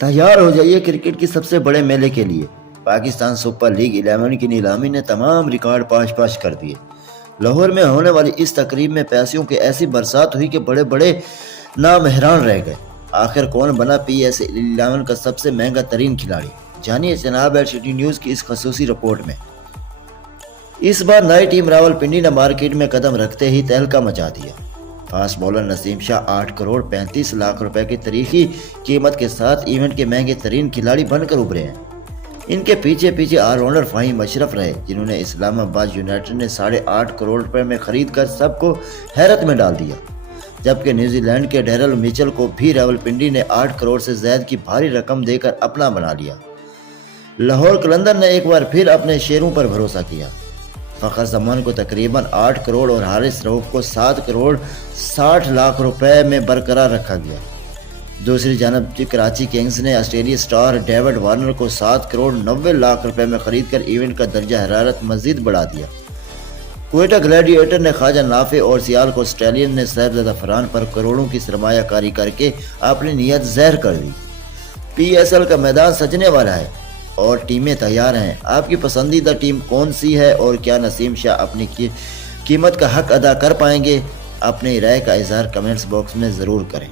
تیار ہو جائیے کرکٹ کی سب سے بڑے میلے کے لیے۔ پاکستان سپر لیگ 11 کی نیلامی نے تمام ریکارڈ پاش کر دیے۔ لاہور میں ہونے والی اس تقریب میں پیسوں کی ایسی برسات ہوئی کہ بڑے بڑے نام حیران رہ گئے۔ آخر کون بنا PSL 11 کا سب سے مہنگا ترین کھلاڑی؟ جانیے جناب LCT نیوز کی اس خصوصی رپورٹ میں۔ اس بار نئی ٹیم راولپنڈی نے مارکیٹ میں قدم رکھتے ہی تہلکہ مچا دیا۔ فاسٹ بولر نسیم شاہ 8 کروڑ 35 لاکھ روپے کی تاریخی قیمت کے ساتھ ایونٹ کے مہنگے ترین کھلاڑی بن کر ابھرے ہیں۔ ان کے پیچھے آل راؤنڈر فہیم اشرف رہے، جنہوں نے اسلام آباد یونائیٹڈ نے 8.5 کروڑ روپے میں خرید کر سب کو حیرت میں ڈال دیا، جبکہ نیوزی لینڈ کے ڈیرل میچل کو بھی راولپنڈی نے 8 کروڑ سے زائد کی بھاری رقم دے کر اپنا بنا لیا۔ لاہور قلندر نے ایک بار پھر اپنے شیروں پر بھروسہ کیا۔ فخر زمان کو تقریباً 8 کروڑ اور حارث رؤف کو 7 کروڑ 60 لاکھ روپے میں برقرار رکھا گیا۔ دوسری جانب کراچی کنگز نے آسٹریلوی سٹار ڈیوڈ وارنر کو 7 کروڑ 90 لاکھ روپے میں خرید کر ایونٹ کا درجہ حرارت مزید بڑھا دیا۔ کوئٹہ گلیڈیٹر نے خواجہ نافع اور سیال کو آسٹریلین نے صاحبزادہ فرحان پر کروڑوں کی سرمایہ کاری کر کے اپنی نیت ظاہر کر دی۔ PSL کا میدان سجنے والا ہے اور ٹیمیں تیار ہیں۔ آپ کی پسندیدہ ٹیم کون سی ہے اور کیا نسیم شاہ اپنی قیمت کا حق ادا کر پائیں گے؟ اپنی رائے کا اظہار کمنٹس باکس میں ضرور کریں۔